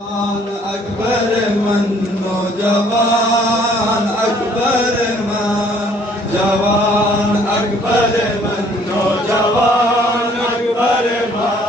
اکبر من نوجوان اکبر من جوان اکبر من نوجوان اکبر من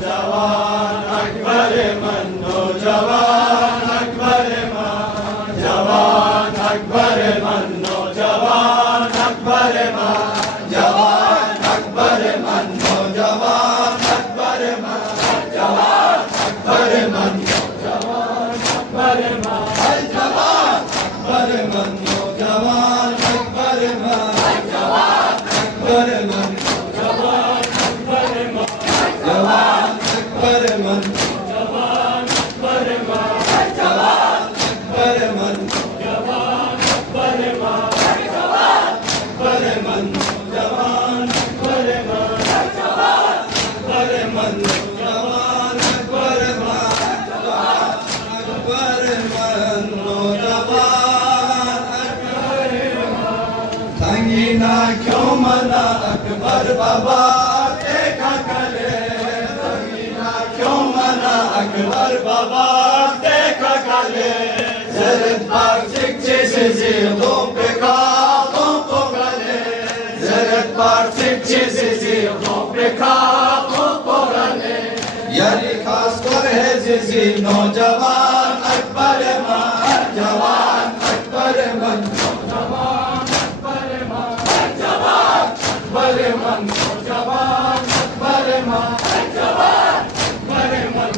جوان اکبر من نوجوان اکبر من جوان اکبر من نوجوان اکبر من جوان اکبر من نوجوان اکبر من جوان اکبر من کیوں منا اکبر بابا دیکھا کرے تنگینا کیوں منا اکبر بابا دیکھا کرے زرد پاک سکچے سے زیدوں پہ کھاپوں کو گلے زرد پاک سکچے سے زیدوں پہ کھاپوں کو گلے یعنی خاص کر ہے زیزی نوجوان اکبر من جوان اکبر من نوجوان اکبر من جوان اکبر من جوان اکبر من جوان اکبر من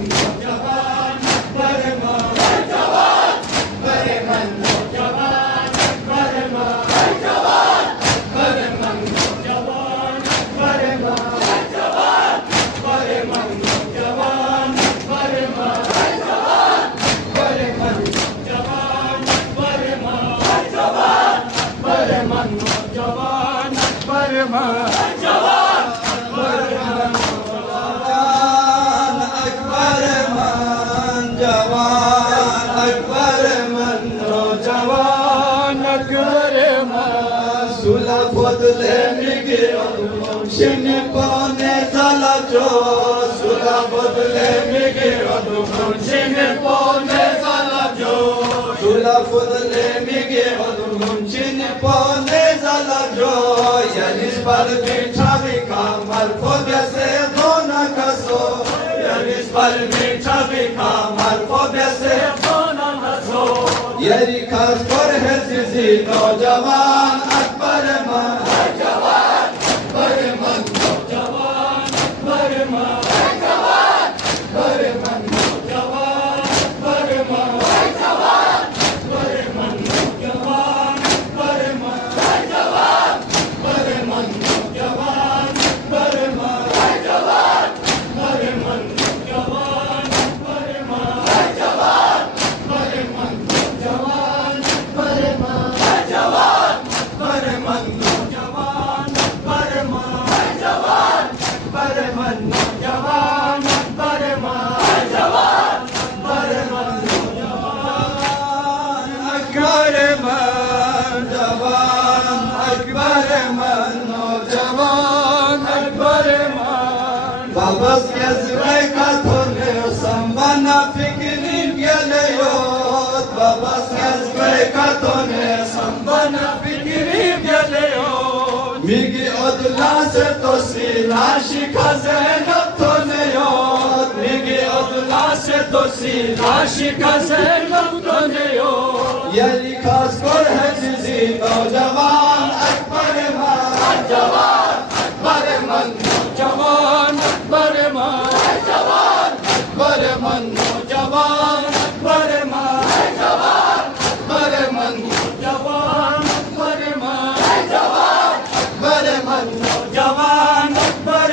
جوان اکبر من جوان اکبر من جوان اکبر من جوان اکبر من جوان اکبر من جوان اکبر من جوان اکبر من جوان اکبر من جوان اکبر من جوان اکبر من Şimdi pone zalacho, sula bodle migi odum. Şimdi pone zalacho, sula bodle migi odum. Şimdi pone zalacho, yanis par bitha bikamal phobia se dona kaso. Yanis par bitha bikamal phobia se dona kaso. Yeri khas par hai zizi naujawan akbar man. Babas gezmeye katılıyor, bana fikrim geliyor. Babas gezmeye katılıyor, bana fikrim geliyor. Migi odla se tosi lashi kazenap toneyor. Migi odla se tosi lashi kazenap toneyor. Yeri kaskor hai zizi naujawan akbar man jawan akbar man جوان اکبر من جوان اکبر من جوان اکبر من جوان اکبر من جوان اکبر من جوان اکبر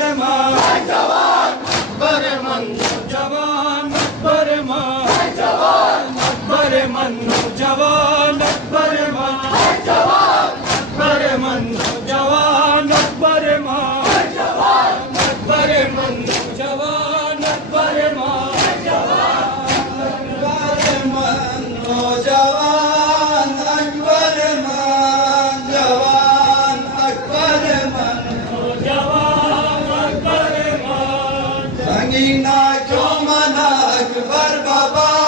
من جوان اکبر من جوان اکبر من جوان اکبر من جوان اکبر من جوان اکبر من جوان اکبر من جوان اکبر من Sangina kyo mana akbar baba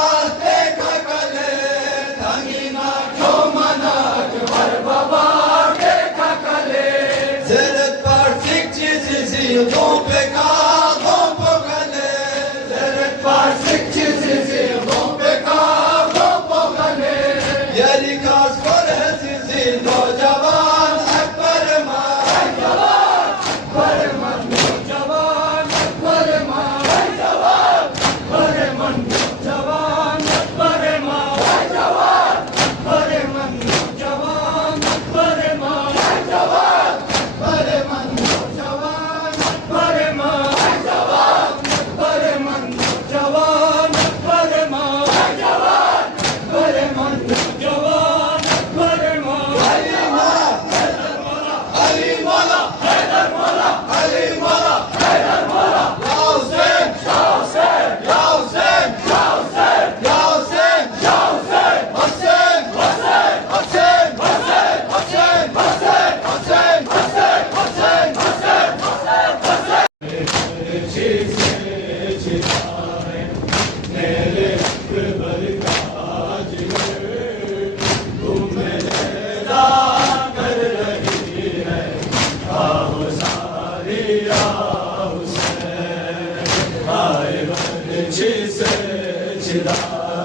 چلا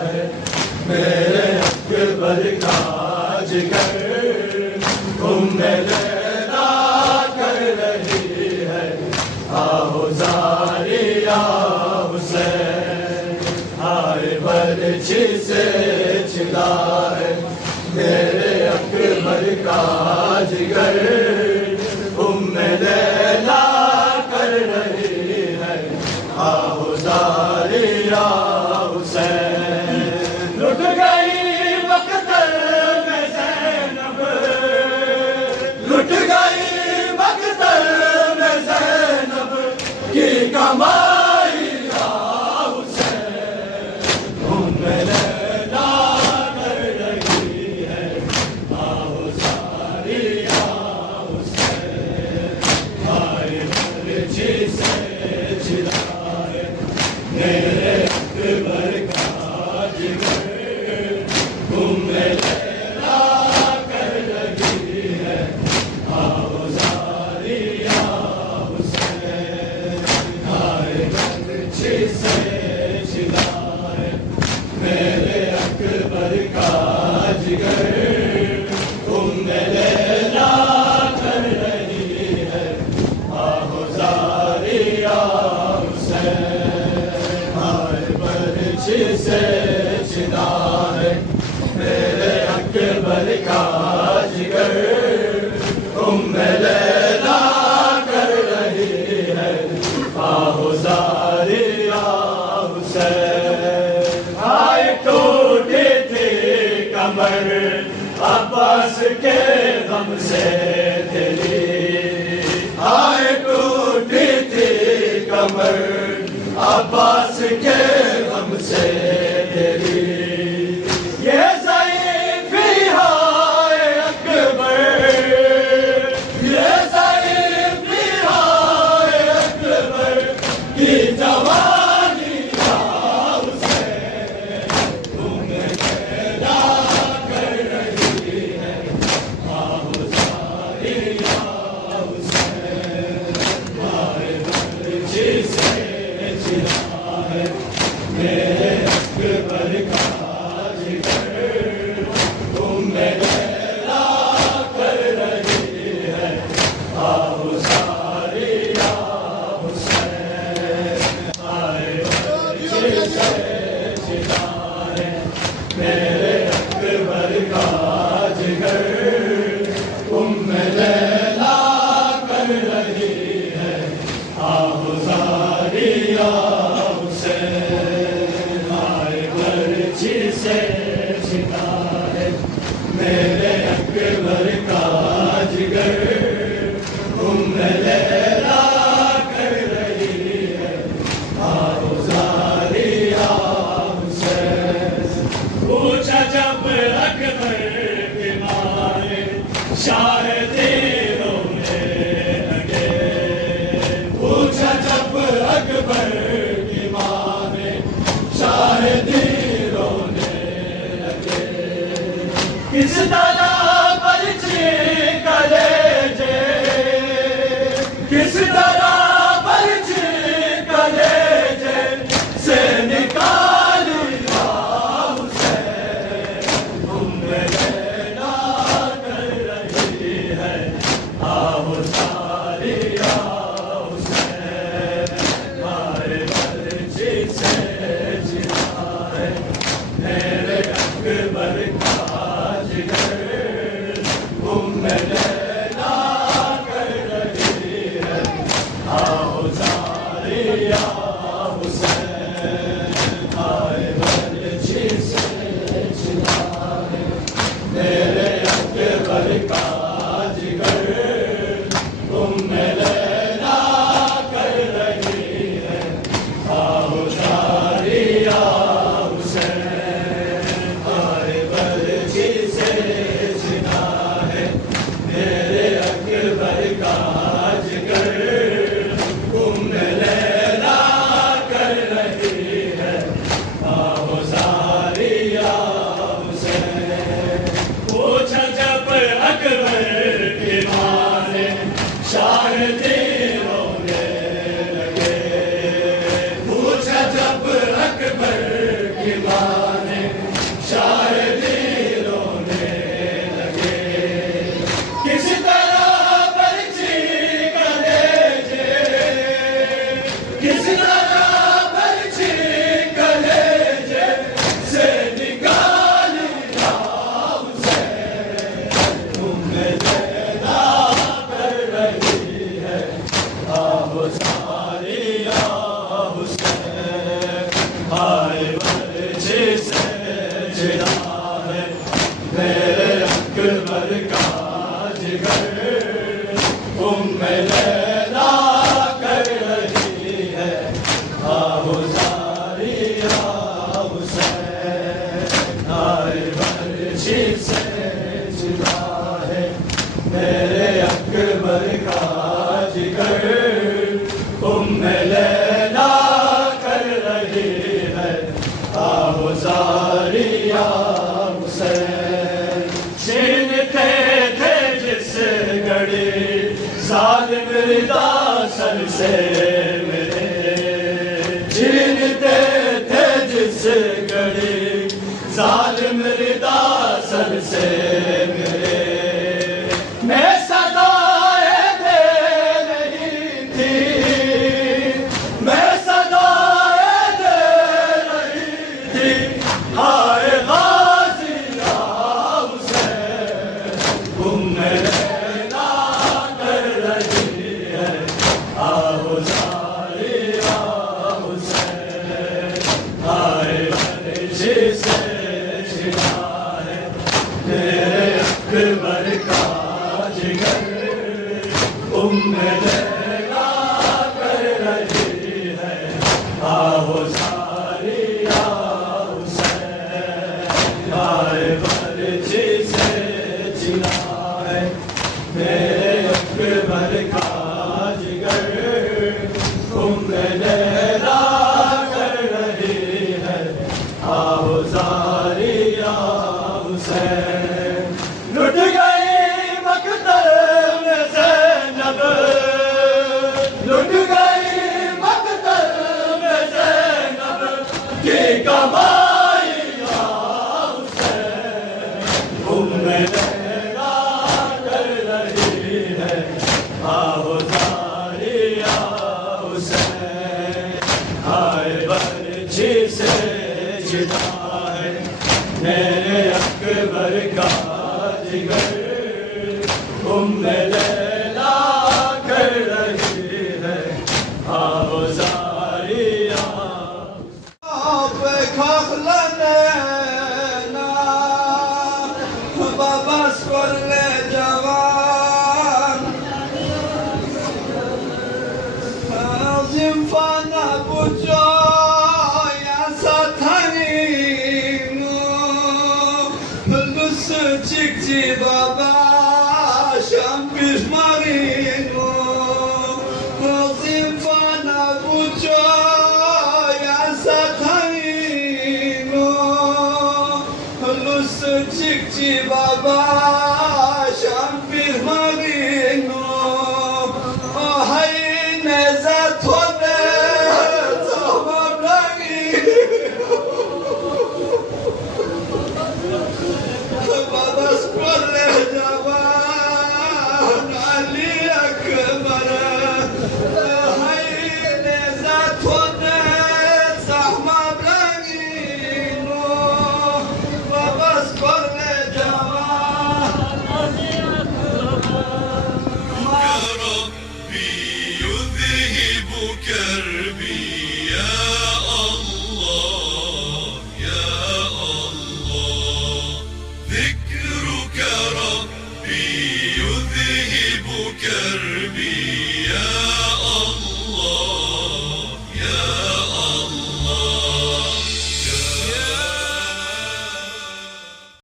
ہے میرے اکبر کا جگر لیلا کر رہی ہے آہو زاری یا حسین آئے برچھی سے چلا ہے میرے اکبر کا جگر لیلا کر رہی ہے آہو زاری یا حسین لٹ گئی مقتل میں زینب لٹ گئی مقتل میں زینب کی کمائی یا حسین لیلا کر رہی ہے آہو زاری یا حسین آئے برچھی سے چلا ہے میرے اکبر کا جگر لیلا کر رہی ہے آہو زاری یا حسین آئے برچھی سے چلا ہے میرے اکبر کا جگر لیلا کر رہی ہے آہو زاری یا حسین آئے برچھی سے چلا ہے میرے اکبر کا جگر لیلا کر رہی ہے آہو زاری یا حسین آئے ٹوٹی تھی کمر عباس کے غم سے دلی آئے ٹوٹی تھی کمر عباس کے غم سے دلی یہ ضعیفی ہائے اکبر یہ ضعیفی ہائے اکبر کی جوانی یا حسین لیلا کر رہی ہے آہو زاری یا حسین آئے برچھی سے چلا ہے میرے اکبر کا جگر لیلا کر رہی ہے آہو زاری یا حسین آئے برچھی سے چلا ہے میرے اکبر کا جگر لیلا کر رہی ہے آہو زاری یا حسین آئے برچھی سے چلا ہے میرے اکبر کا جگر لیلا کر رہی ہے آہو زاری یا حسین پوچھا جب اکبر کے مارے شاہ رونے لگے پوچھا جب اکبر کی ماں نے شاہ رونے دیوانے شاہدی رونے لگے کس طرح برچی کلیجے کس طرح برچی کلیجے سے نکالی اسے لیلا کر رہی ہے آہ ساری آہ حسین ہائے برچی سے جدا ہے میرے اکبر کا جگر لیلا کر رہی ہے آہ ساری آہ حسین ہائے برچی سے جدا ہے میرے اکبر کا جگر لیلا کر رہی ہے آہ ساری آہ حسین چھینتے تھے جس گھڑی ظالم ردا سر سے میرے چھینتے تھے جس گھڑی ظالم ردا سر سے میرے میں صدائے دے رہی تھی میں صدائے دے رہی تھی ہائے غازی حسین لیلا کر رہی ہے آہ ساری آہ حسین ہائے برچی سے جدا ہے میرے اکبر کا جگر لیلا کر رہی ہے آہ ساری آہ حسین ہائے برچی سے جدا ہے میرے اکبر کا جگر لیلا کر رہی ہے آہ ساری آہ حسین لٹ گئی مقتل میں زینب لٹ گئی مقتل میں زینب کی کمائی آہ حسین لیلا کر رہی ہے آہ ساری آہ حسین ہائے برچی سے جدا ہے میرے اکبر کا جگر لیلا کر رہی ہے آہ ساری آہ Babas kolle javan Azim fana bujo ya sataninu Hulusu çikçi baba şampiş marinu Azim fana bujo ya sataninu Hulusu çikçi baba